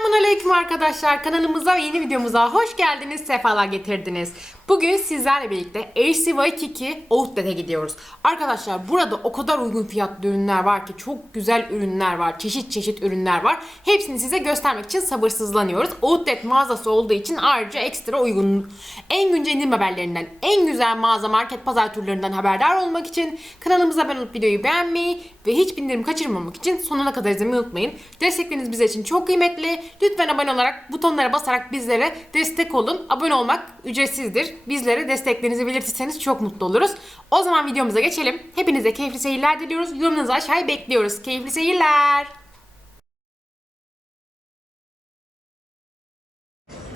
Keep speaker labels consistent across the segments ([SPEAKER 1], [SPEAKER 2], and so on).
[SPEAKER 1] Selamünaleyküm arkadaşlar. Kanalımıza ve yeni videomuza hoş geldiniz, sefalar getirdiniz. Bugün sizlerle birlikte ACY Kiki Outlet'e gidiyoruz. Arkadaşlar burada o kadar uygun fiyatlı ürünler var ki çok güzel ürünler var. Çeşit çeşit ürünler var. Hepsini size göstermek için sabırsızlanıyoruz. Outlet mağazası olduğu için ayrıca ekstra uygun. En güncel indirim haberlerinden, en güzel mağaza market pazar turlarından haberdar olmak için kanalımıza abone olup videoyu beğenmeyi ve hiç indirim kaçırmamak için sonuna kadar izlemeyi unutmayın. Destekleriniz bize için çok kıymetli. Lütfen abone olarak butonlara basarak bizlere destek olun. Abone olmak ücretsizdir. Bizlere desteklerinizi belirtirseniz çok mutlu oluruz. O zaman videomuza geçelim. Hepinize keyifli seyirler diliyoruz. Yorumlarınızı aşağıya bekliyoruz. Keyifli seyirler.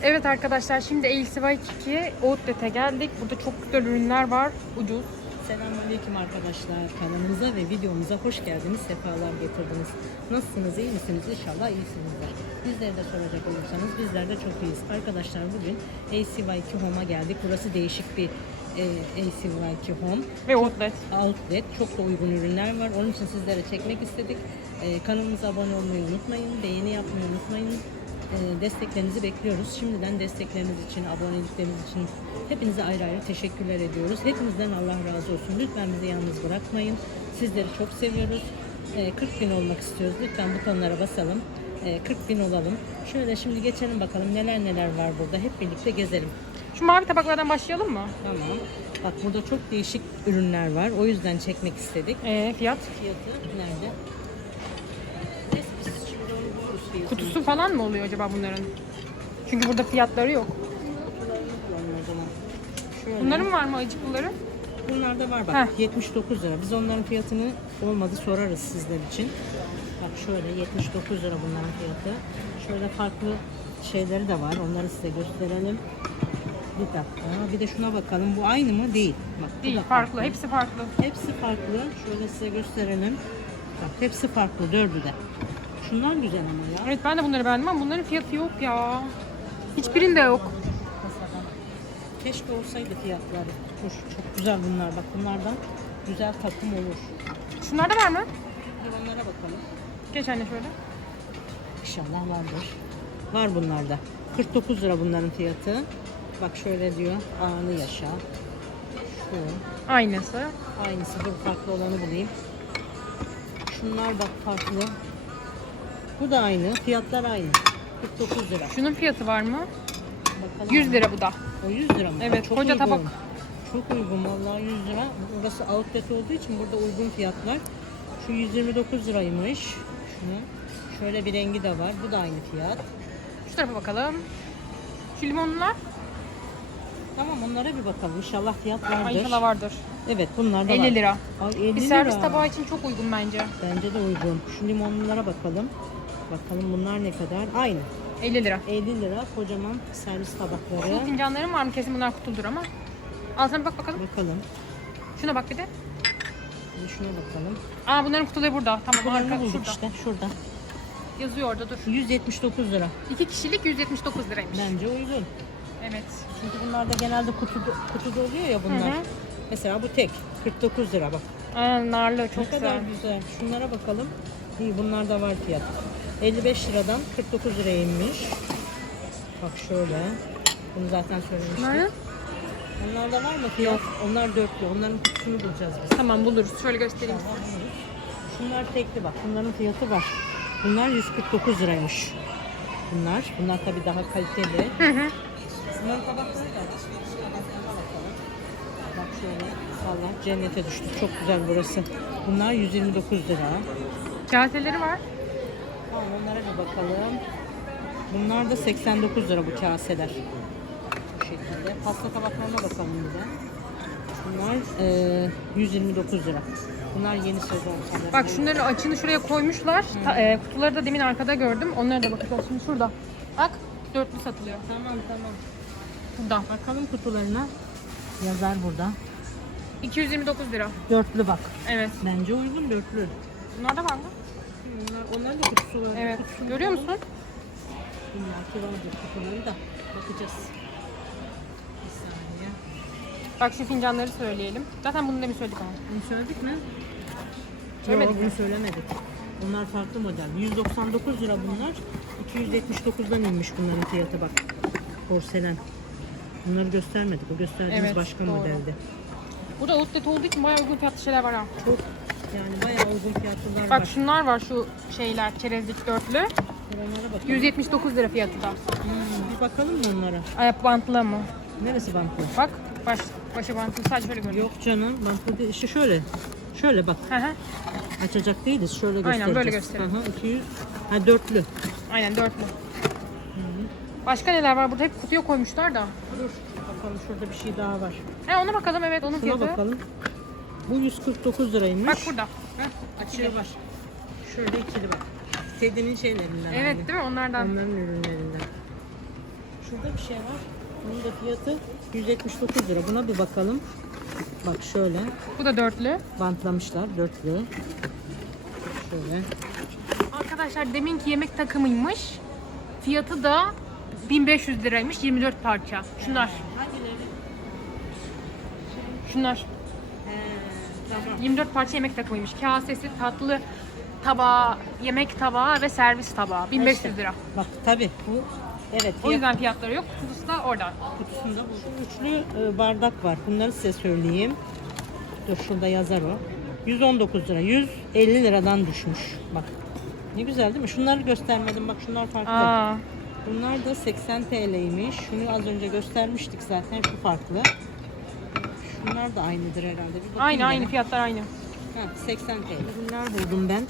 [SPEAKER 1] Evet arkadaşlar şimdi ACY Kiki Outlet'e geldik. Burada çok güzel ürünler var. Ucuz.
[SPEAKER 2] Selamünaleyküm arkadaşlar. Kanalımıza ve videomuza hoş geldiniz. Sefalar getirdiniz. Nasılsınız? iyi misiniz? İnşallah iyisinizdir. Bizleri de soracak olursanız bizler de çok iyiyiz. Arkadaşlar bugün ACY2 Home'a geldik. Burası değişik bir e, ACY2 Home.
[SPEAKER 1] Ve Outlet.
[SPEAKER 2] Outlet. Çok da uygun ürünler var. Onun için sizlere çekmek istedik. E, kanalımıza abone olmayı unutmayın. Beğeni yapmayı unutmayın. E, desteklerinizi bekliyoruz. Şimdiden destekleriniz için, abonelikleriniz için hepinize ayrı ayrı teşekkürler ediyoruz. Hepinizden Allah razı olsun. Lütfen bizi yalnız bırakmayın. Sizleri çok seviyoruz. E, 40 bin olmak istiyoruz. Lütfen butonlara basalım. E, 40 bin olalım. Şöyle şimdi geçelim bakalım neler neler var burada. Hep birlikte gezelim.
[SPEAKER 1] Şu mavi tabaklardan başlayalım mı?
[SPEAKER 2] Tamam. Bak burada çok değişik ürünler var. O yüzden çekmek istedik.
[SPEAKER 1] Ee, fiyat?
[SPEAKER 2] Fiyatı nerede?
[SPEAKER 1] Kutusu falan mı oluyor acaba bunların? Çünkü burada fiyatları yok.
[SPEAKER 2] Şöyle.
[SPEAKER 1] Bunların var mı acıklıları?
[SPEAKER 2] Bunlarda var bak.
[SPEAKER 1] Heh.
[SPEAKER 2] 79 lira. Biz onların fiyatını olmadı sorarız sizler için. Bak şöyle 79 lira bunların fiyatı. Şöyle farklı şeyleri de var. Onları size gösterelim. Bir dakika. Bir de şuna bakalım. Bu aynı mı? Değil. Bak,
[SPEAKER 1] Değil,
[SPEAKER 2] da
[SPEAKER 1] farklı. Hepsi farklı.
[SPEAKER 2] Hepsi farklı. Şöyle size gösterelim. Bak hepsi farklı. Dördü de. Şunlar güzel ama ya.
[SPEAKER 1] Evet ben de bunları beğendim ama bunların fiyatı yok ya. Hiçbirinde yok.
[SPEAKER 2] Keşke olsaydı fiyatları. Hoş, çok güzel bunlar. Bak bunlardan güzel takım olur.
[SPEAKER 1] Şunlarda var mı?
[SPEAKER 2] Bir onlara bakalım.
[SPEAKER 1] Geç anne şöyle.
[SPEAKER 2] İnşallah vardır. Var bunlarda. 49 lira bunların fiyatı. Bak şöyle diyor. Anı yaşa. Şu.
[SPEAKER 1] Aynısı.
[SPEAKER 2] Aynısı. Dur farklı olanı bulayım. Şunlar bak farklı. Bu da aynı. Fiyatlar aynı. 49 lira.
[SPEAKER 1] Şunun fiyatı var mı?
[SPEAKER 2] Bakalım.
[SPEAKER 1] 100 lira bu da.
[SPEAKER 2] O 100 lira mı?
[SPEAKER 1] Evet,
[SPEAKER 2] Çok
[SPEAKER 1] koca
[SPEAKER 2] uygun.
[SPEAKER 1] tabak.
[SPEAKER 2] Çok uygun vallahi 100 lira. Burası outlet olduğu için burada uygun fiyatlar. Şu 129 liraymış. Şunu. Şöyle bir rengi de var. Bu da aynı fiyat.
[SPEAKER 1] Şu tarafa bakalım. Şu limonlar.
[SPEAKER 2] Tamam onlara bir bakalım. İnşallah fiyat vardır.
[SPEAKER 1] Ay inşallah vardır.
[SPEAKER 2] Evet bunlar da
[SPEAKER 1] 50
[SPEAKER 2] var.
[SPEAKER 1] lira.
[SPEAKER 2] Ay 50
[SPEAKER 1] Bir servis
[SPEAKER 2] lira.
[SPEAKER 1] tabağı için çok uygun bence.
[SPEAKER 2] Bence de uygun. Şu limonlulara bakalım. Bakalım bunlar ne kadar? Aynı.
[SPEAKER 1] 50 lira.
[SPEAKER 2] 50 lira kocaman servis tabakları.
[SPEAKER 1] Şu fincanların var mı? Kesin bunlar kutuludur ama. Altına bir bak bakalım.
[SPEAKER 2] Bakalım.
[SPEAKER 1] Şuna bak bir de.
[SPEAKER 2] Bir şuna bakalım.
[SPEAKER 1] Aa bunların kutuları burada. Tamam
[SPEAKER 2] Bunlarını
[SPEAKER 1] arka
[SPEAKER 2] bulduk
[SPEAKER 1] şurada.
[SPEAKER 2] işte şurada.
[SPEAKER 1] Yazıyor orada dur.
[SPEAKER 2] 179 lira.
[SPEAKER 1] 2 kişilik 179 liraymış.
[SPEAKER 2] Bence uygun.
[SPEAKER 1] Evet.
[SPEAKER 2] Çünkü bunlarda genelde kutuda, kutuda oluyor ya bunlar.
[SPEAKER 1] Hı hı.
[SPEAKER 2] Mesela bu tek 49 lira bak.
[SPEAKER 1] Aa, narlı çok
[SPEAKER 2] ne kadar
[SPEAKER 1] güzel.
[SPEAKER 2] güzel. Şunlara bakalım. İyi bunlar da var fiyat. 55 liradan 49 liraya inmiş. Bak şöyle. Bunu zaten söylemiştik.
[SPEAKER 1] Bunların?
[SPEAKER 2] Onlarda var mı fiyat? Onlar dörtlü. Onların kutusunu bulacağız biz.
[SPEAKER 1] Tamam buluruz. Şöyle göstereyim.
[SPEAKER 2] Buluruz. Şunlar tekli bak. Bunların fiyatı var. Bunlar 149 liraymış. Bunlar. Bunlar tabii daha kaliteli.
[SPEAKER 1] Hı hı.
[SPEAKER 2] Bunların tabakları da. Bak şöyle. Valla cennete düştük. Çok güzel burası. Bunlar 129 lira.
[SPEAKER 1] Kaseleri var.
[SPEAKER 2] Tamam onlara bir bakalım. Bunlar da 89 lira bu kaseler. Bu şekilde. Pasta tabaklarına bakalım bir de. Bunlar eee 129 lira. Bunlar yeni sezon.
[SPEAKER 1] Bak şunların açını şuraya koymuşlar. Ta- e, kutuları da demin arkada gördüm. Onlara da bakacağız şimdi şurada. Bak dörtlü satılıyor.
[SPEAKER 2] Tamam tamam.
[SPEAKER 1] Burada.
[SPEAKER 2] Bakalım kutularına. Yazar burada.
[SPEAKER 1] 229 lira.
[SPEAKER 2] Dörtlü bak.
[SPEAKER 1] Evet.
[SPEAKER 2] Bence uygun dörtlü.
[SPEAKER 1] Bunlar da var mı?
[SPEAKER 2] Onlar, onların da kutusu var.
[SPEAKER 1] Evet.
[SPEAKER 2] Kutusunu
[SPEAKER 1] Görüyor musun?
[SPEAKER 2] İllaki vardır kutuları da. Bakacağız. Bir saniye.
[SPEAKER 1] Bak şu fincanları söyleyelim. Zaten bunu demin söyledik ama.
[SPEAKER 2] Bunu söyledik mi?
[SPEAKER 1] Söylemedik
[SPEAKER 2] Yok,
[SPEAKER 1] mi?
[SPEAKER 2] bunu söylemedik. Onlar farklı model. 199 lira bunlar. 279'dan inmiş bunların fiyatı bak. Porselen. Bunları göstermedik. O gösterdiğimiz
[SPEAKER 1] Evet,
[SPEAKER 2] başka
[SPEAKER 1] doğru.
[SPEAKER 2] modeldi.
[SPEAKER 1] Burada outlet olduğu için bayağı uygun fiyatlı şeyler var ha.
[SPEAKER 2] Çok yani bayağı uygun fiyatlılar
[SPEAKER 1] Bak
[SPEAKER 2] var.
[SPEAKER 1] şunlar var şu şeyler çerezlik dörtlü.
[SPEAKER 2] Onlara bakalım.
[SPEAKER 1] 179 lira fiyatı da.
[SPEAKER 2] Hmm, bir bakalım mı onlara?
[SPEAKER 1] Ayak bantlı mı?
[SPEAKER 2] Neresi bantlı?
[SPEAKER 1] Bak baş, başı bantlı sadece şöyle görünüyor.
[SPEAKER 2] Yok canım bantlı değil. İşte şöyle. Şöyle bak.
[SPEAKER 1] Hı hı.
[SPEAKER 2] Açacak değiliz. Şöyle
[SPEAKER 1] Aynen,
[SPEAKER 2] göstereceğiz.
[SPEAKER 1] böyle gösterelim.
[SPEAKER 2] Hı hı, 200. Ha dörtlü.
[SPEAKER 1] Aynen dörtlü. Başka neler var? Burada hep kutuya koymuşlar da.
[SPEAKER 2] Dur bakalım şurada bir şey daha var.
[SPEAKER 1] He ona bakalım evet onun
[SPEAKER 2] Şuna
[SPEAKER 1] fiyatı.
[SPEAKER 2] bakalım. Bu 149 liraymış.
[SPEAKER 1] Bak burada.
[SPEAKER 2] Şey var. Şöyle ikili bak. Sedinin şeylerinden.
[SPEAKER 1] Evet
[SPEAKER 2] aynı.
[SPEAKER 1] değil mi? Onlardan.
[SPEAKER 2] Onların ürünlerinden. Şurada bir şey var. Bunun da fiyatı 179 lira. Buna bir bakalım. Bak şöyle
[SPEAKER 1] Bu da dörtlü.
[SPEAKER 2] bantlamışlar dörtlü. Şöyle.
[SPEAKER 1] Arkadaşlar deminki yemek takımıymış. Fiyatı da 1500 liraymış 24 parça. Şunlar. Şunlar.
[SPEAKER 2] Tamam.
[SPEAKER 1] 24 parça yemek takımıymış. Kasesi, tatlı tabağı, yemek tabağı ve servis tabağı. 1500 lira.
[SPEAKER 2] Bak tabi bu evet
[SPEAKER 1] O
[SPEAKER 2] fiyat
[SPEAKER 1] yüzden fiyatları yok. Kutusu da orada.
[SPEAKER 2] kutusunda bu. Üçlü e, bardak var. Bunları size söyleyeyim. Dur şurada yazar o. 119 lira. 150 liradan düşmüş. Bak. Ne güzel değil mi? Şunları göstermedim. Bak şunlar farklı.
[SPEAKER 1] Aa,
[SPEAKER 2] Bunlar da 80 TL'ymiş. Şunu az önce göstermiştik zaten. Şu farklı. Şunlar da aynıdır herhalde. Bir bakayım
[SPEAKER 1] aynı aynı fiyatlar aynı.
[SPEAKER 2] Ha, 80 TL. Bunlar buldum ben.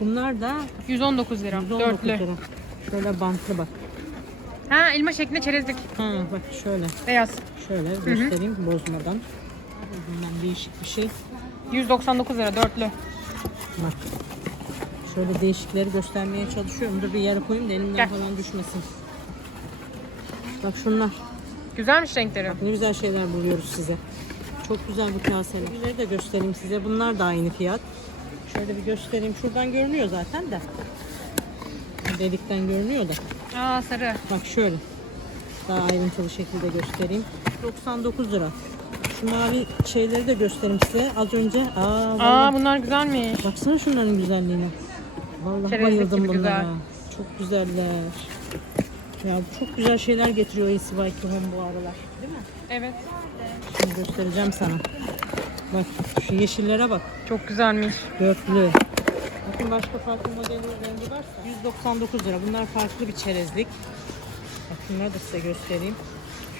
[SPEAKER 2] Bunlar da
[SPEAKER 1] 119 lira.
[SPEAKER 2] 119
[SPEAKER 1] Dörtlü.
[SPEAKER 2] lira. Şöyle bantlı bak.
[SPEAKER 1] Ha elma şeklinde çerezlik.
[SPEAKER 2] Ha bak şöyle.
[SPEAKER 1] Beyaz.
[SPEAKER 2] Şöyle göstereyim bozmadan. Bundan değişik bir şey.
[SPEAKER 1] 199 lira dörtlü.
[SPEAKER 2] Bak. Şöyle değişikleri göstermeye çalışıyorum. Dur bir yere koyayım da elimden
[SPEAKER 1] Gel.
[SPEAKER 2] falan düşmesin. Bak şunlar.
[SPEAKER 1] Güzelmiş renkleri.
[SPEAKER 2] Ne güzel şeyler buluyoruz size. Çok güzel bu kaseler. Bunları da göstereyim size. Bunlar da aynı fiyat. Şöyle bir göstereyim. Şuradan görünüyor zaten de. Delikten görünüyor da.
[SPEAKER 1] Aa sarı.
[SPEAKER 2] Bak şöyle. Daha ayrıntılı şekilde göstereyim. 99 lira. Şu mavi şeyleri de göstereyim size. Az önce. Aa, vallahi.
[SPEAKER 1] Aa bunlar güzelmiş.
[SPEAKER 2] Baksana şunların güzelliğine. Vallahi
[SPEAKER 1] Çerezlik
[SPEAKER 2] bayıldım bunlara.
[SPEAKER 1] güzel.
[SPEAKER 2] Çok güzeller. Ya çok güzel şeyler getiriyor ACY Home bu aralar. Değil mi?
[SPEAKER 1] Evet.
[SPEAKER 2] Şimdi göstereceğim sana. Bak şu yeşillere bak.
[SPEAKER 1] Çok güzelmiş.
[SPEAKER 2] Dörtlü. Bakın başka farklı modeli rengi varsa. 199 lira. Bunlar farklı bir çerezlik. Bak şunları da size göstereyim.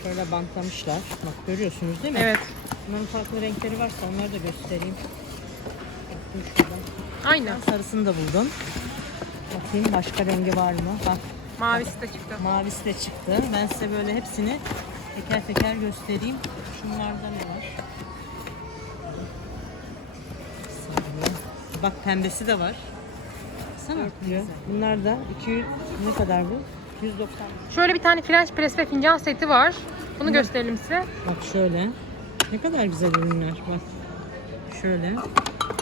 [SPEAKER 2] Şöyle bantlamışlar. Bak görüyorsunuz değil mi?
[SPEAKER 1] Evet.
[SPEAKER 2] Bunların farklı renkleri varsa onları da göstereyim. Şuradan.
[SPEAKER 1] Aynı.
[SPEAKER 2] Ben sarısını da buldum. Bakayım başka rengi var mı? Bak
[SPEAKER 1] Mavisi de çıktı.
[SPEAKER 2] mavisi de çıktı. Ben size böyle hepsini teker teker göstereyim. Şunlarda ne var? Bak pembesi de var. Sana Bunlar da 200 ne kadar bu? 190.
[SPEAKER 1] Şöyle bir tane French press ve fincan seti var. Bunu gösterelim size.
[SPEAKER 2] Bak şöyle. Ne kadar güzel ürünler. Bak. Şöyle.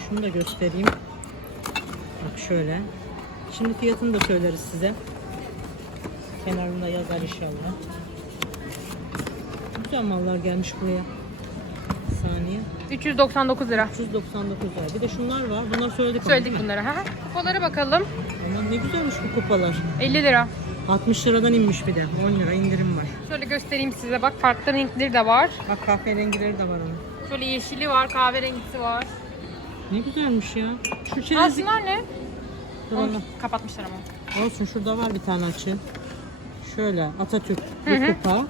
[SPEAKER 2] Şunu da göstereyim. Bak şöyle. Şimdi fiyatını da söyleriz size. Kenarında yazar inşallah. Güzel mallar gelmiş buraya. Bir saniye.
[SPEAKER 1] 399 lira.
[SPEAKER 2] 399 lira. Bir de şunlar var. Bunları söyledik. ama,
[SPEAKER 1] Söyledik
[SPEAKER 2] değil mi?
[SPEAKER 1] bunları. Ha. Kupalara bakalım.
[SPEAKER 2] Aman ne güzelmiş bu kupalar.
[SPEAKER 1] 50 lira.
[SPEAKER 2] 60 liradan inmiş bir de. 10 lira indirim var.
[SPEAKER 1] Şöyle göstereyim size. Bak farklı renkleri de var.
[SPEAKER 2] Bak kahverengileri de var onun.
[SPEAKER 1] Şöyle yeşili var, kahverengisi var.
[SPEAKER 2] Ne güzelmiş ya. Şu çerezlik.
[SPEAKER 1] şunlar ne?
[SPEAKER 2] Dur
[SPEAKER 1] Onu
[SPEAKER 2] onu.
[SPEAKER 1] kapatmışlar ama.
[SPEAKER 2] Olsun şurada var bir tane açı. Şöyle Atatürk bir kupa.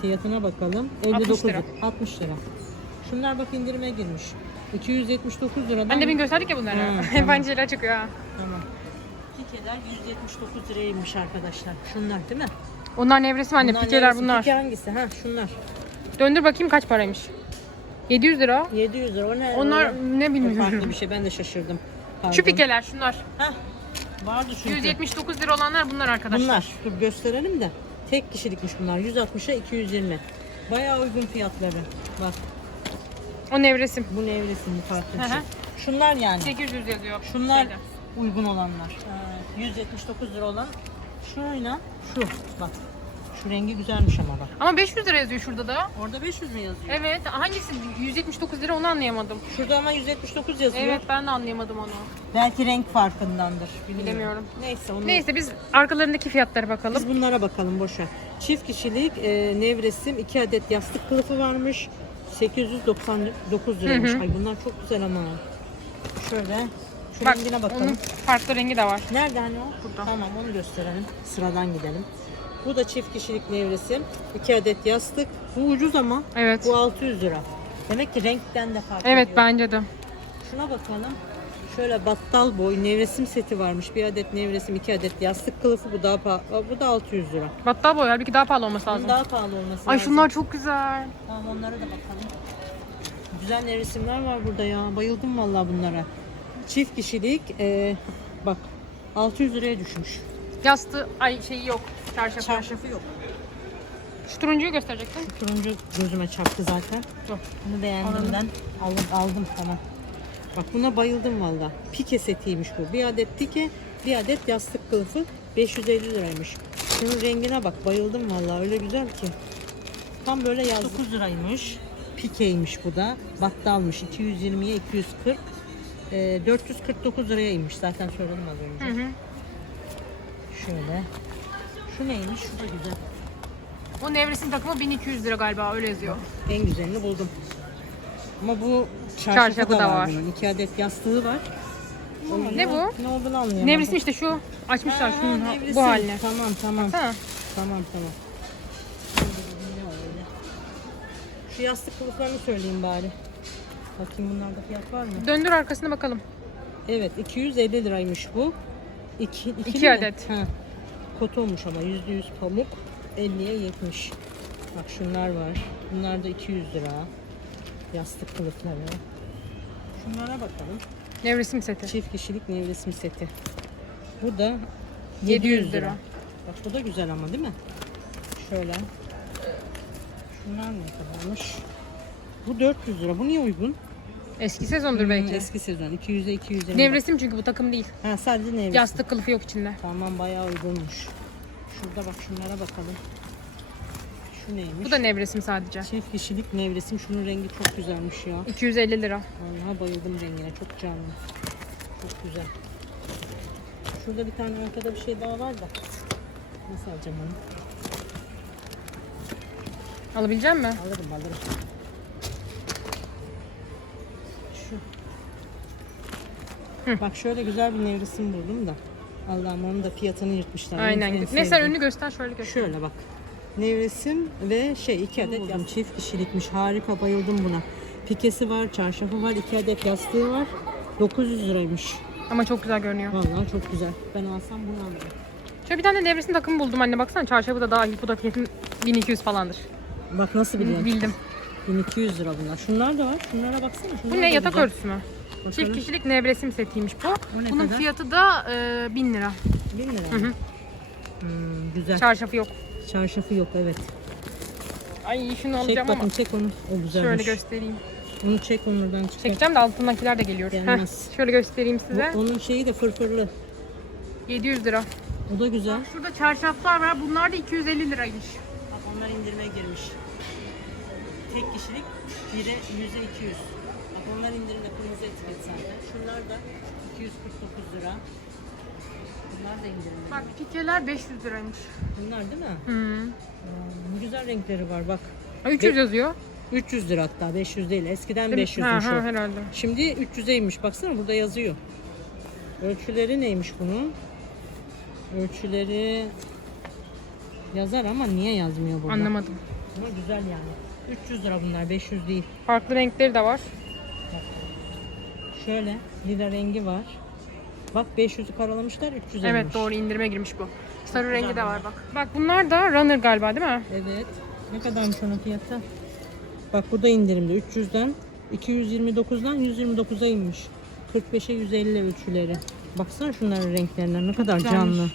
[SPEAKER 2] Fiyatına bakalım.
[SPEAKER 1] 60
[SPEAKER 2] 59
[SPEAKER 1] lira.
[SPEAKER 2] 60 lira. Şunlar bak indirime girmiş. 279 liradan.
[SPEAKER 1] Demin gösterdik ya bunları.
[SPEAKER 2] Hı,
[SPEAKER 1] Hep
[SPEAKER 2] tamam.
[SPEAKER 1] aynı şeyler çıkıyor ha.
[SPEAKER 2] Tamam. Pikeler 179 liraya inmiş arkadaşlar. Şunlar değil mi?
[SPEAKER 1] Onlar nevresi mi anne?
[SPEAKER 2] Bunlar
[SPEAKER 1] Pikeler
[SPEAKER 2] neresi?
[SPEAKER 1] bunlar.
[SPEAKER 2] Pike hangisi? Ha şunlar.
[SPEAKER 1] Döndür bakayım kaç paraymış. 700 lira.
[SPEAKER 2] 700 lira. O ne?
[SPEAKER 1] Onlar ne
[SPEAKER 2] O
[SPEAKER 1] bilmiyorum.
[SPEAKER 2] farklı bir şey. Ben de şaşırdım. Pardon.
[SPEAKER 1] Şu pikeler şunlar.
[SPEAKER 2] Hah. Vardı çünkü.
[SPEAKER 1] 179 lira olanlar bunlar arkadaşlar.
[SPEAKER 2] Bunlar. Dur gösterelim de. Tek kişilikmiş bunlar. 160'a 220. Bayağı uygun fiyatları. Bak
[SPEAKER 1] O nevresim.
[SPEAKER 2] bu nevresim farklı bir şey. Şunlar yani.
[SPEAKER 1] 800 yazıyor.
[SPEAKER 2] Şunlar
[SPEAKER 1] Şeyde.
[SPEAKER 2] uygun olanlar. Ee, 179 lira olan şuyla şu bak. Şu rengi güzelmiş ama bak.
[SPEAKER 1] Ama 500 lira yazıyor şurada da.
[SPEAKER 2] Orada 500 mü yazıyor?
[SPEAKER 1] Evet. Hangisi? 179 lira onu anlayamadım.
[SPEAKER 2] Şurada ama 179 yazıyor.
[SPEAKER 1] Evet ben de anlayamadım onu.
[SPEAKER 2] Belki renk farkındandır. Bilmiyorum.
[SPEAKER 1] Bilemiyorum.
[SPEAKER 2] Neyse onu
[SPEAKER 1] Neyse biz arkalarındaki fiyatlara bakalım.
[SPEAKER 2] Biz bunlara bakalım boşa. Çift kişilik e, nevresim 2 adet yastık kılıfı varmış. 899 liraymış.
[SPEAKER 1] Hı hı.
[SPEAKER 2] Ay bunlar çok güzel ama. Şöyle şu
[SPEAKER 1] Bak
[SPEAKER 2] rengine bakalım.
[SPEAKER 1] onun farklı rengi de var.
[SPEAKER 2] Nerede hani o?
[SPEAKER 1] Burada.
[SPEAKER 2] Tamam onu gösterelim. Sıradan gidelim. Bu da çift kişilik nevresim. 2 adet yastık. Bu ucuz ama.
[SPEAKER 1] Evet.
[SPEAKER 2] Bu 600 lira. Demek ki renkten de fark
[SPEAKER 1] Evet
[SPEAKER 2] ediyor.
[SPEAKER 1] bence de.
[SPEAKER 2] Şuna bakalım. Şöyle battal boy nevresim seti varmış. Bir adet nevresim, iki adet yastık kılıfı. Bu daha pahalı. Bu da 600 lira.
[SPEAKER 1] Battal boy halbuki daha pahalı olması
[SPEAKER 2] Bunun
[SPEAKER 1] lazım.
[SPEAKER 2] daha pahalı olması
[SPEAKER 1] Ay
[SPEAKER 2] lazım.
[SPEAKER 1] şunlar çok güzel.
[SPEAKER 2] Tamam onlara da bakalım. Güzel nevresimler var burada ya. Bayıldım vallahi bunlara. Çift kişilik e, bak 600 liraya düşmüş.
[SPEAKER 1] Yastığı ay şeyi yok. Çarşafı.
[SPEAKER 2] Çarşafı yok.
[SPEAKER 1] Şu turuncuyu gösterecektin.
[SPEAKER 2] Turuncu gözüme çarptı zaten.
[SPEAKER 1] Dur.
[SPEAKER 2] Bunu beğendiğimden aldım, aldım tamam. Bak buna bayıldım valla. Pike setiymiş bu. Bir adet pike, bir adet yastık kılıfı 550 liraymış. Şunun rengine bak bayıldım valla öyle güzel ki. Tam böyle yaz. 9 liraymış. Pikeymiş bu da. Battalmış 220'ye 240. Ee, 449 liraya inmiş zaten söyledim az önce.
[SPEAKER 1] Hı hı.
[SPEAKER 2] Şöyle. Şu neymiş? Şu da güzel.
[SPEAKER 1] O nevresim takımı 1200 lira galiba öyle yazıyor.
[SPEAKER 2] En güzelini buldum. Ama bu çarşafı,
[SPEAKER 1] Çarşafı
[SPEAKER 2] da,
[SPEAKER 1] da
[SPEAKER 2] var.
[SPEAKER 1] var.
[SPEAKER 2] bunun. İki adet yastığı var. Ama
[SPEAKER 1] Ne bu?
[SPEAKER 2] Ne olduğunu anlayamadım.
[SPEAKER 1] Nevresim işte şu. Açmışlar
[SPEAKER 2] Ha,
[SPEAKER 1] şunun ha-
[SPEAKER 2] nevresim.
[SPEAKER 1] bu haline.
[SPEAKER 2] Tamam tamam.
[SPEAKER 1] Ha.
[SPEAKER 2] Tamam tamam. Ne var öyle? Şu yastık kılıflarını söyleyeyim bari. Bakayım bunlarda fiyat var mı?
[SPEAKER 1] Döndür arkasına bakalım.
[SPEAKER 2] Evet 250 liraymış bu. İki,
[SPEAKER 1] İki
[SPEAKER 2] mi?
[SPEAKER 1] adet.
[SPEAKER 2] Ha. Kotonmuş ama %100 pamuk. 50'ye 70. Bak şunlar var. Bunlar da 200 lira. Yastık kılıfları. Şunlara bakalım.
[SPEAKER 1] Nevresim seti.
[SPEAKER 2] Çift kişilik nevresim seti. Bu da
[SPEAKER 1] 700 lira.
[SPEAKER 2] Bak bu da güzel ama değil mi? Şöyle. Şunlar ne kadarmış? Bu 400 lira. Bu niye uygun?
[SPEAKER 1] Eski sezondur
[SPEAKER 2] Hmm,
[SPEAKER 1] belki.
[SPEAKER 2] Eski sezon. 200'e 250.
[SPEAKER 1] Nevresim çünkü bu takım değil.
[SPEAKER 2] Ha sadece nevresim.
[SPEAKER 1] Yastık kılıfı yok içinde.
[SPEAKER 2] Tamam bayağı uygunmuş. Şurada bak şunlara bakalım. Şu neymiş?
[SPEAKER 1] Bu da nevresim sadece.
[SPEAKER 2] Çift kişilik nevresim. Şunun rengi çok güzelmiş ya.
[SPEAKER 1] 250 lira.
[SPEAKER 2] Vallahi bayıldım rengine. Çok canlı. Çok güzel. Şurada bir tane arkada bir şey daha var da. Nasıl alacağım onu?
[SPEAKER 1] Alabilecek misin?
[SPEAKER 2] Alırım alırım.
[SPEAKER 1] Hı.
[SPEAKER 2] Bak şöyle güzel bir nevresim buldum da. Allah'ım onun da fiyatını yırtmışlar.
[SPEAKER 1] Aynen.
[SPEAKER 2] en
[SPEAKER 1] sen
[SPEAKER 2] sevdiğim.
[SPEAKER 1] önünü göster şöyle göster.
[SPEAKER 2] Şöyle bak. Nevresim ve şey iki adet yastık. Çift kişilikmiş. Harika bayıldım buna. Pikesi var, çarşafı var, iki adet yastığı var. 900 liraymış.
[SPEAKER 1] Ama çok güzel görünüyor.
[SPEAKER 2] Vallahi çok güzel. Ben alsam bunu alırım.
[SPEAKER 1] Şöyle bir tane nevresim takımı buldum anne baksana çarşafı da dahil. Bu da kesin 1200 falandır.
[SPEAKER 2] Bak nasıl biliyorsun?
[SPEAKER 1] Bildim.
[SPEAKER 2] 1200 lira bunlar. Şunlar da var. Şunlara baksana. Şunlar
[SPEAKER 1] Bu ne yatak
[SPEAKER 2] güzel.
[SPEAKER 1] örtüsü mü?
[SPEAKER 2] Bakalım.
[SPEAKER 1] Çift kişilik nevresim setiymiş bu.
[SPEAKER 2] O ne
[SPEAKER 1] Bunun
[SPEAKER 2] kadar?
[SPEAKER 1] fiyatı da e, 1000 lira.
[SPEAKER 2] 1000 lira.
[SPEAKER 1] Hı hı.
[SPEAKER 2] Hmm, güzel.
[SPEAKER 1] Çarşafı yok.
[SPEAKER 2] Çarşafı yok evet.
[SPEAKER 1] Ay şunu
[SPEAKER 2] Çek
[SPEAKER 1] alacağım
[SPEAKER 2] bakın
[SPEAKER 1] ama
[SPEAKER 2] çek onu. O güzelmiş.
[SPEAKER 1] şöyle göstereyim.
[SPEAKER 2] Onu çek onlardan çıkar.
[SPEAKER 1] Çekeceğim de altındakiler de geliyor.
[SPEAKER 2] Gelmez.
[SPEAKER 1] Heh, şöyle göstereyim size.
[SPEAKER 2] Onun şeyi de fırfırlı.
[SPEAKER 1] 700 lira.
[SPEAKER 2] O da güzel.
[SPEAKER 1] Şurada çarşaflar var. Bunlar da 250 liraymış.
[SPEAKER 2] Bak onlar indirime girmiş. Tek kişilik biri yüzde 200. Onlar indirimde kırmızı etiket zaten. Şunlar da 249 lira. Bunlar da indirimde.
[SPEAKER 1] Bak pikeler 500 liraymış.
[SPEAKER 2] Bunlar değil mi?
[SPEAKER 1] Hı.
[SPEAKER 2] Ne güzel renkleri var bak.
[SPEAKER 1] Ay, 300 yazıyor.
[SPEAKER 2] 300 lira hatta 500 değil. Eskiden
[SPEAKER 1] Değil mi?
[SPEAKER 2] 500'müş
[SPEAKER 1] Ha, ha,
[SPEAKER 2] o.
[SPEAKER 1] herhalde.
[SPEAKER 2] Şimdi 300'eymiş. Baksana burada yazıyor. Ölçüleri neymiş bunun? Ölçüleri yazar ama niye yazmıyor burada?
[SPEAKER 1] Anlamadım.
[SPEAKER 2] Ama güzel yani. 300 lira bunlar 500 değil.
[SPEAKER 1] Farklı renkleri de var.
[SPEAKER 2] Şöyle lila rengi var. Bak 500'ü karalamışlar 300
[SPEAKER 1] Evet doğru indirime girmiş bu. Sarı
[SPEAKER 2] güzel
[SPEAKER 1] rengi de var bak. Bak bunlar da runner galiba değil mi?
[SPEAKER 2] Evet. Ne kadarmış onun fiyatı? Bak bu da indirimde 300'den 229'dan 129'a inmiş. 45'e 150 ölçüleri. Baksana şunların renklerine ne kadar
[SPEAKER 1] Güzelmiş.
[SPEAKER 2] canlı.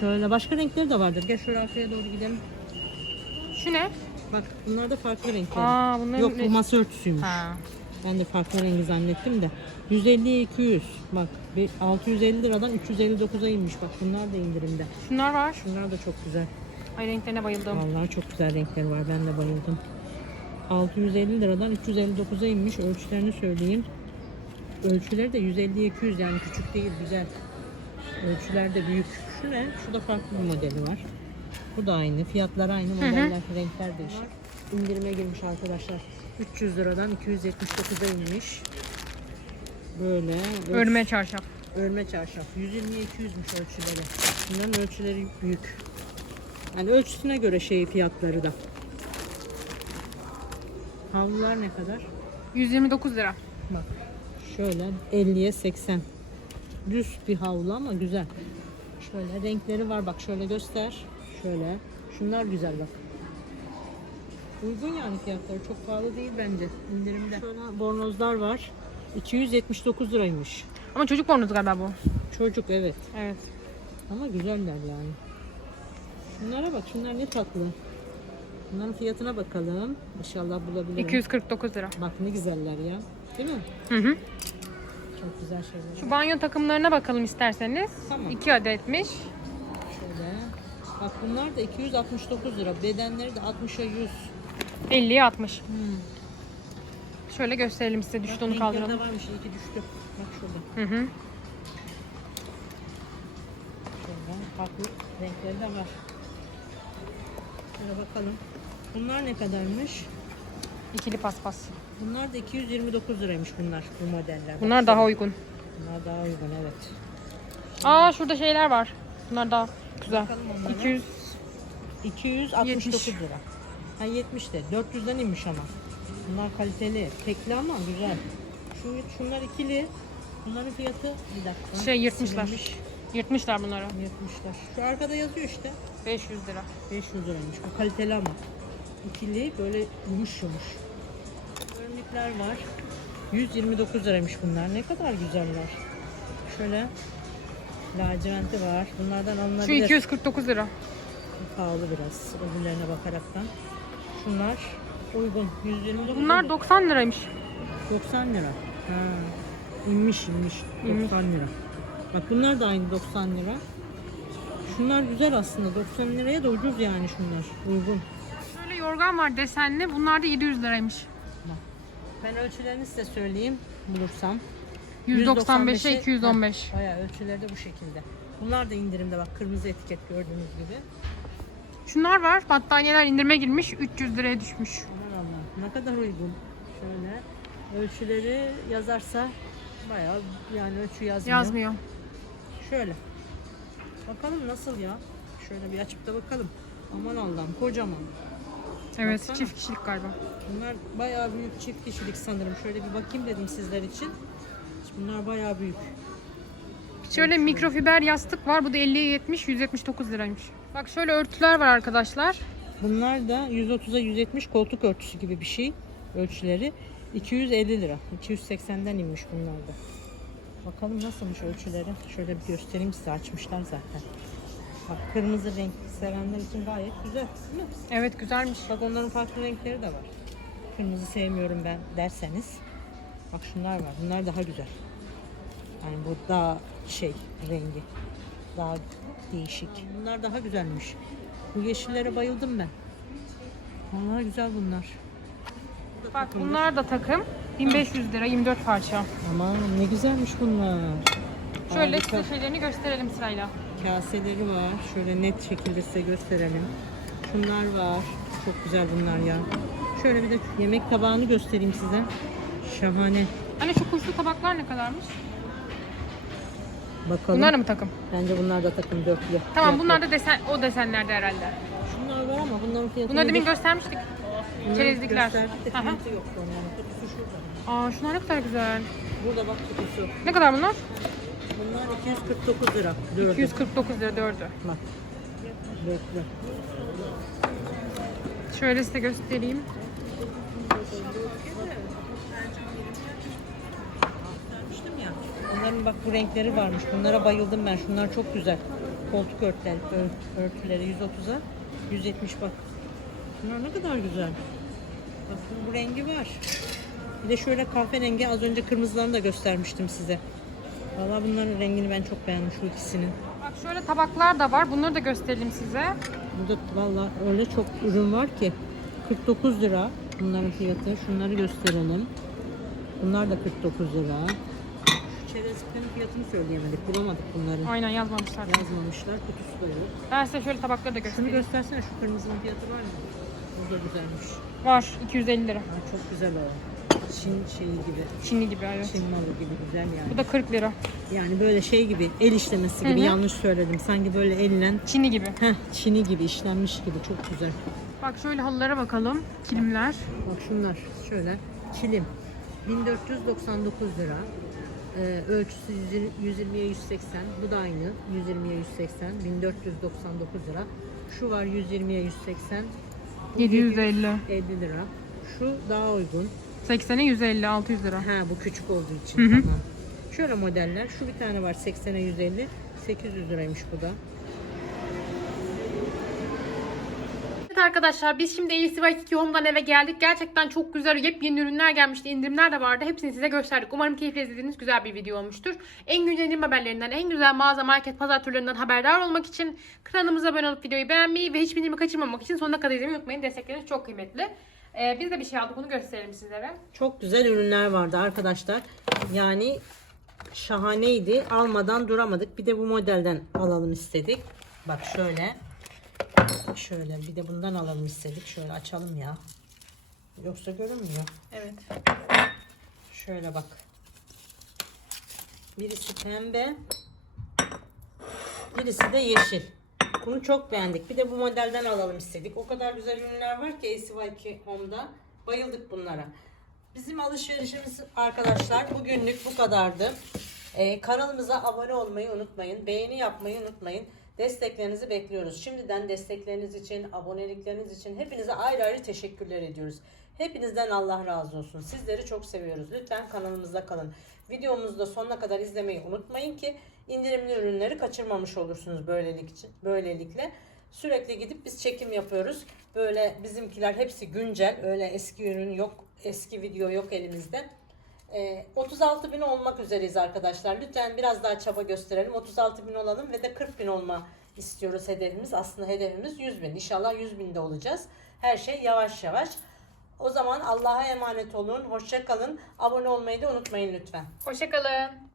[SPEAKER 2] Şöyle başka renkleri de vardır. Gel şöyle arkaya doğru gidelim.
[SPEAKER 1] Şu ne?
[SPEAKER 2] Bak bunlar da farklı renkler.
[SPEAKER 1] Aa bunların
[SPEAKER 2] Yok bu masa örtüsüymüş.
[SPEAKER 1] Ha.
[SPEAKER 2] Ben de farklı rengi zannettim de. 150'ye 200. Bak bir 650 liradan 359'a inmiş. Bak bunlar da indirimde.
[SPEAKER 1] Şunlar var.
[SPEAKER 2] Şunlar da çok güzel.
[SPEAKER 1] Ay renklerine bayıldım.
[SPEAKER 2] Vallahi çok güzel renkleri var. Ben de bayıldım. 650 liradan 359'a inmiş. Ölçülerini söyleyeyim. Ölçüleri de 150'ye 200 yani küçük değil güzel. Ölçüler de büyük. Şu ne? Şu da farklı bir modeli var. Bu da aynı. Fiyatlar aynı. Modeller, renkler değişik. İndirime girmiş arkadaşlar. 300 liradan 279'a inmiş. Böyle.
[SPEAKER 1] Örme çarşaf.
[SPEAKER 2] Örme çarşaf. 120'ye 200'müş ölçüleri. Bunların ölçüleri büyük. Yani ölçüsüne göre şey fiyatları da. Havlular ne kadar?
[SPEAKER 1] 129 lira.
[SPEAKER 2] Bak şöyle 50'ye 80. Düz bir havlu ama güzel. Şöyle renkleri var bak şöyle göster. Şöyle. Şunlar güzel bak. Uygun yani fiyatları çok pahalı değil bence indirimde. Şöyle bornozlar var. 279 liraymış.
[SPEAKER 1] Ama çocuk bornozu galiba bu.
[SPEAKER 2] Çocuk evet.
[SPEAKER 1] Evet.
[SPEAKER 2] Ama güzeller yani. Şunlara bak, şunlar ne tatlı. Bunların fiyatına bakalım. İnşallah bulabilirim.
[SPEAKER 1] 249 lira.
[SPEAKER 2] Bak ne güzeller ya. Değil mi?
[SPEAKER 1] Hı hı.
[SPEAKER 2] Çok güzel şeyler.
[SPEAKER 1] Şu banyo takımlarına bakalım isterseniz.
[SPEAKER 2] Tamam.
[SPEAKER 1] 2 adetmiş.
[SPEAKER 2] Şöyle. Bak bunlar da 269 lira. Bedenleri de 60'a 100.
[SPEAKER 1] 50'ye 60.
[SPEAKER 2] Hmm.
[SPEAKER 1] Şöyle gösterelim size düştü onu
[SPEAKER 2] renkleri de
[SPEAKER 1] kaldıralım.
[SPEAKER 2] varmış. iyi ki düştü. Bak şurada.
[SPEAKER 1] Hı hı.
[SPEAKER 2] Şöyle farklı renkleri de var. Şöyle bakalım. Bunlar ne kadarmış?
[SPEAKER 1] İkili paspas.
[SPEAKER 2] Bunlar da 229 liraymış bunlar bu modeller.
[SPEAKER 1] Bunlar daha uygun.
[SPEAKER 2] Bunlar daha uygun evet.
[SPEAKER 1] Aa şurada şeyler var. Bunlar daha güzel.
[SPEAKER 2] Bakalım onlara.
[SPEAKER 1] 200
[SPEAKER 2] 269
[SPEAKER 1] 70.
[SPEAKER 2] lira. Ha 70 de. 400'den inmiş ama. Bunlar kaliteli. Tekli ama güzel. Şu, şunlar ikili. Bunların fiyatı bir dakika.
[SPEAKER 1] şey yırtmışlar.
[SPEAKER 2] Silinmiş.
[SPEAKER 1] Yırtmışlar bunları.
[SPEAKER 2] Yırtmışlar. Şu arkada yazıyor işte.
[SPEAKER 1] 500 lira.
[SPEAKER 2] 500 liraymış. Bu kaliteli ama. İkili böyle yumuş yumuş. Örnekler var. 129 liraymış bunlar. Ne kadar güzeller. Şöyle laciventi var. Bunlardan
[SPEAKER 1] Şu
[SPEAKER 2] alınabilir.
[SPEAKER 1] 249 lira.
[SPEAKER 2] Pahalı biraz öbürlerine bakaraktan. Şunlar uygun. 129
[SPEAKER 1] Bunlar 90 liraymış.
[SPEAKER 2] 90 lira. Ha. İnmiş inmiş.
[SPEAKER 1] İnmiş.
[SPEAKER 2] 90 lira. Bak bunlar da aynı 90 lira. Şunlar güzel aslında. 90 liraya da ucuz yani şunlar. Uygun.
[SPEAKER 1] Şöyle yorgan var desenli. Bunlar da 700 liraymış.
[SPEAKER 2] Bak. Ben ölçülerini size söyleyeyim bulursam.
[SPEAKER 1] 195'e
[SPEAKER 2] 195'e
[SPEAKER 1] 215.
[SPEAKER 2] Heh, Bayağı ölçüleri de bu şekilde. Bunlar da indirimde bak kırmızı etiket gördüğünüz gibi.
[SPEAKER 1] Şunlar var. Battaniyeler indirime girmiş. 300 liraya düşmüş.
[SPEAKER 2] Aman Allah ne kadar uygun. Şöyle ölçüleri yazarsa bayağı yani ölçü yazmıyor.
[SPEAKER 1] Yazmıyor.
[SPEAKER 2] Şöyle. Bakalım nasıl ya. Şöyle bir açıp da bakalım. Aman Allah'ım kocaman.
[SPEAKER 1] Evet
[SPEAKER 2] Baksana.
[SPEAKER 1] çift kişilik galiba.
[SPEAKER 2] Bunlar bayağı büyük çift kişilik sanırım. Şöyle bir bakayım dedim sizler için. Bunlar bayağı büyük.
[SPEAKER 1] Şöyle mikrofiber yastık var. Bu da 50'ye 70, 179 liraymış. Bak şöyle örtüler var arkadaşlar.
[SPEAKER 2] Bunlar da 130'a 170 koltuk örtüsü gibi bir şey. Ölçüleri 250 lira. 280'den inmiş bunlar da. Bakalım nasılmış ölçüleri. Şöyle bir göstereyim size açmışlar zaten. Bak kırmızı renk sevenler için gayet güzel değil mi?
[SPEAKER 1] Evet güzelmiş.
[SPEAKER 2] Bak onların farklı renkleri de var. Kırmızı sevmiyorum ben derseniz. Bak şunlar var. Bunlar daha güzel. Yani bu daha şey rengi. Daha değişik. Bunlar daha güzelmiş. Bu yeşillere bayıldım ben. Vallahi güzel bunlar.
[SPEAKER 1] Bak bunlar da takım. 1500 lira 24 parça.
[SPEAKER 2] Aman ne güzelmiş bunlar.
[SPEAKER 1] Şöyle
[SPEAKER 2] Harika.
[SPEAKER 1] size şeylerini gösterelim sırayla.
[SPEAKER 2] Kaseleri var. Şöyle net şekilde size gösterelim. Şunlar var. Çok güzel bunlar ya. Şöyle bir de yemek tabağını göstereyim size. Şahane.
[SPEAKER 1] Hani şu kuşlu tabaklar ne kadarmış?
[SPEAKER 2] Bakalım.
[SPEAKER 1] Bunlar da mı takım?
[SPEAKER 2] Bence bunlar da takım dörtlü.
[SPEAKER 1] Tamam bunlar da desen o desenlerde herhalde.
[SPEAKER 2] Şunlar var ama bunların fiyatı
[SPEAKER 1] Bunları demin göstermiştik.
[SPEAKER 2] Bunların
[SPEAKER 1] çerezlikler.
[SPEAKER 2] gösterdik de
[SPEAKER 1] Aha.
[SPEAKER 2] fiyatı yoktu onların. Kutusu şurada.
[SPEAKER 1] Aa şunlar ne kadar güzel.
[SPEAKER 2] Burada bak kutusu.
[SPEAKER 1] Ne kadar bunlar?
[SPEAKER 2] Bunlar 249 lira. Dördü.
[SPEAKER 1] 249 lira dördü.
[SPEAKER 2] Bak. Dörtlü.
[SPEAKER 1] Şöyle size göstereyim.
[SPEAKER 2] Onların bak bu renkleri varmış. Bunlara bayıldım ben. Şunlar çok güzel. Koltuk örtüleri, ör- örtüleri 130'a 170 bak. Bunlar ne kadar güzel. Bak bu- bu rengi var. Bir de şöyle kahverengi az önce kırmızılarını da göstermiştim size. Valla bunların rengini ben çok beğendim şu ikisinin.
[SPEAKER 1] Bak şöyle tabaklar da var. Bunları da gösterelim size.
[SPEAKER 2] Burada valla öyle çok ürün var ki 49 lira bunların fiyatı. Şunları gösterelim. Bunlar da 49 lira. Şu çerezliklerin fiyatını söyleyemedik. Bulamadık bunları.
[SPEAKER 1] Aynen yazmamışlar.
[SPEAKER 2] Yazmamışlar. Kutusu da yok.
[SPEAKER 1] Ben size şöyle tabakları da
[SPEAKER 2] Şunu
[SPEAKER 1] göstereyim.
[SPEAKER 2] göstersene şu kırmızının fiyatı var mı? Bu da güzelmiş.
[SPEAKER 1] Var 250 lira.
[SPEAKER 2] Ha, çok güzel o. Çin şeyi gibi.
[SPEAKER 1] Çinli gibi evet.
[SPEAKER 2] Çin malı gibi güzel yani.
[SPEAKER 1] Bu da 40 lira.
[SPEAKER 2] Yani böyle şey gibi el işlemesi gibi
[SPEAKER 1] Hı hı.
[SPEAKER 2] yanlış söyledim. Sanki böyle elle
[SPEAKER 1] Çinli gibi.
[SPEAKER 2] heh, çini gibi işlenmiş gibi çok güzel.
[SPEAKER 1] Bak şöyle halılara bakalım. Kilimler.
[SPEAKER 2] Bak şunlar şöyle kilim 1499 lira. Ee, ölçüsü 120'ye 180. Bu da aynı. 120'ye 180. 1499 lira. Şu var 120'ye 180. Bu
[SPEAKER 1] 750.
[SPEAKER 2] 750 lira. Şu daha uygun.
[SPEAKER 1] 80'e 150, 600 lira.
[SPEAKER 2] Ha bu küçük olduğu için.
[SPEAKER 1] Hı hı.
[SPEAKER 2] Tamam. Şöyle modeller. Şu bir tane var 80'e 150. 800 liraymış bu da.
[SPEAKER 1] Arkadaşlar biz şimdi ACY 2 Home'dan eve geldik. Gerçekten çok güzel yepyeni ürünler gelmişti. indirimler de vardı. Hepsini size gösterdik. Umarım keyifle izlediğiniz güzel bir video olmuştur. En güncel indirim haberlerinden, en güzel mağaza, market, pazar türlerinden haberdar olmak için kanalımıza abone olup videoyu beğenmeyi ve hiçbir indirimi kaçırmamak için sonuna kadar izlemeyi unutmayın. Destekleriniz çok kıymetli. Ee, biz de bir şey aldık. Onu gösterelim sizlere.
[SPEAKER 2] Çok güzel ürünler vardı arkadaşlar. Yani şahaneydi. Almadan duramadık. Bir de bu modelden alalım istedik. Bak şöyle. Şöyle bir de bundan alalım istedik. Şöyle açalım ya. Yoksa görünmüyor.
[SPEAKER 1] Evet.
[SPEAKER 2] Şöyle bak. Birisi pembe. Birisi de yeşil. Bunu çok beğendik. Bir de bu modelden alalım istedik. O kadar güzel ürünler var ki ACY2 Home'da. Bayıldık bunlara. Bizim alışverişimiz arkadaşlar bugünlük bu kadardı. Ee, kanalımıza abone olmayı unutmayın. Beğeni yapmayı unutmayın. Desteklerinizi bekliyoruz. Şimdiden destekleriniz için, abonelikleriniz için hepinize ayrı ayrı teşekkürler ediyoruz. Hepinizden Allah razı olsun. Sizleri çok seviyoruz. Lütfen kanalımızda kalın. Videomuzu da sonuna kadar izlemeyi unutmayın ki indirimli ürünleri kaçırmamış olursunuz böylelik için, böylelikle. Sürekli gidip biz çekim yapıyoruz. Böyle bizimkiler hepsi güncel. Öyle eski ürün yok, eski video yok elimizde. Ee, 36 bin olmak üzereyiz arkadaşlar. Lütfen biraz daha çaba gösterelim. 36 bin olalım ve de 40 bin olma istiyoruz hedefimiz. Aslında hedefimiz 100 bin. İnşallah 100 binde olacağız. Her şey yavaş yavaş. O zaman Allah'a emanet olun. Hoşça kalın. Abone olmayı da unutmayın lütfen.
[SPEAKER 1] Hoşçakalın.